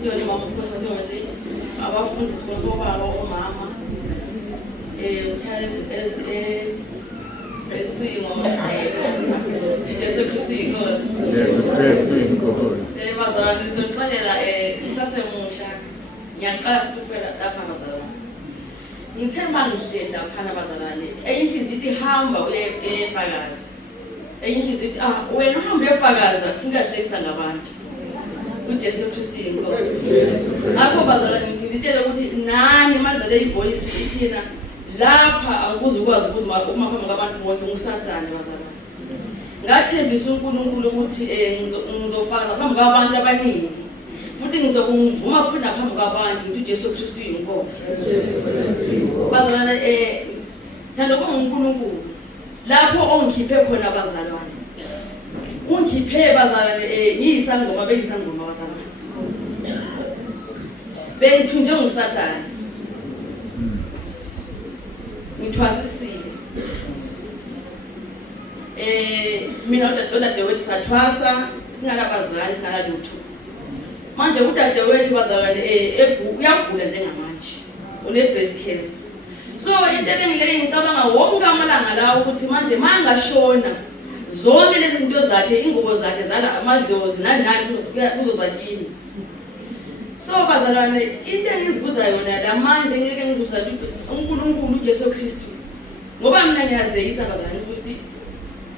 Pastor Mama Pastor abafundisi bonke omama Jesu Kristu inkosi. Bazalwane ngizonixelela ngisasemusha ngiyaqala futhi ufela lapha bazalwane. Ngithemba ngihleli lapha bazalwane. Enye inhliziyo ithi hamba uye efakaza. Enye inhliziyo ithi wena uhamba uyefakaza kufuneka hlekisa ngabantu. uJesu Kristu inkosi. Akho bazalwane ngitshela ukuthi nani madlale ivoice ithina lapha akuze ukwazi ukuzima uma khona ngabantu bonke ungusathane bazalwane. Ngathembisa uNkulunkulu ukuthi ngizofaka phambi kwabantu abaningi. Futhi ngizokuvuma futhi naphambi kwabantu ngithi uJesu Kristu inkosi. Bazalwane thanda uNkulunkulu lapho ongikhiphe khona bazalwane. Ungikhiphe bazalwane ngiyisangoma beyisangoma bazalwane. Bengithunje ngusathane. Ngithwasisile. Mina udadewethu sathwasa singanabazali singanalutho. Manje udadewethu bazalwane uyagula njengamanje. Une breast cancer. So into ebengileke ngicabanga wonke amalanga lawo ukuthi manje mangashona zonke lezi zinto zakhe ingubo zakhe zala amadlozi nani kuzozakini. So bazalwane into engizibuza yona la manje ngeke ngizibuza uNkulunkulu uJesu Kristu. Ngoba mina ngiyazeyisa bazalwane ukuthi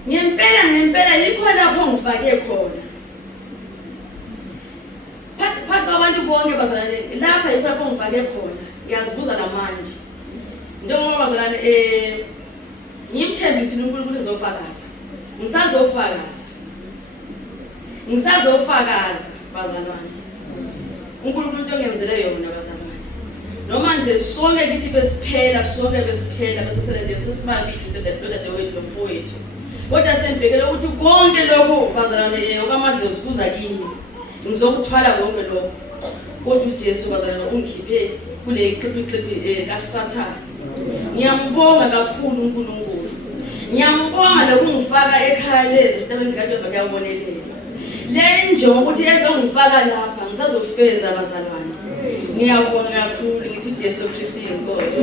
ngempela yikho lapho ngifake khona. Phakathi kwabantu bonke bazalwane lapha yikho lapho ngifake khona. Ngiyazibuza namanje. Njengoba bazalwane ngimthembisile uNkulunkulu ngizofakaza. Ngisazofakaza bazalwane. uNkulunkulu into ngenzele yona bazalwane. Noma nje sonke kithi besiphela besesele nje sesibabili udadewethu nomfowethu. Kodwa sembekele ukuthi konke lokho bazalwane okamadlozi kuza kimi. Ngizokuthwala konke lokho. Kodwa uJesu bazalwane ungikhiphe kule iqhiqhiqhi kaSathane. Ngiyambonga kakhulu uNkulunkulu. Ngiyambonga lokungifaka ekhaya lezi zitabeni zikaJehova kuyabonelela. Le njongo ukuthi ezongifaka lapha ngisazofeza abazalwane. Ngiyabonga kakhulu ngithi uJesu Kristu inkosi.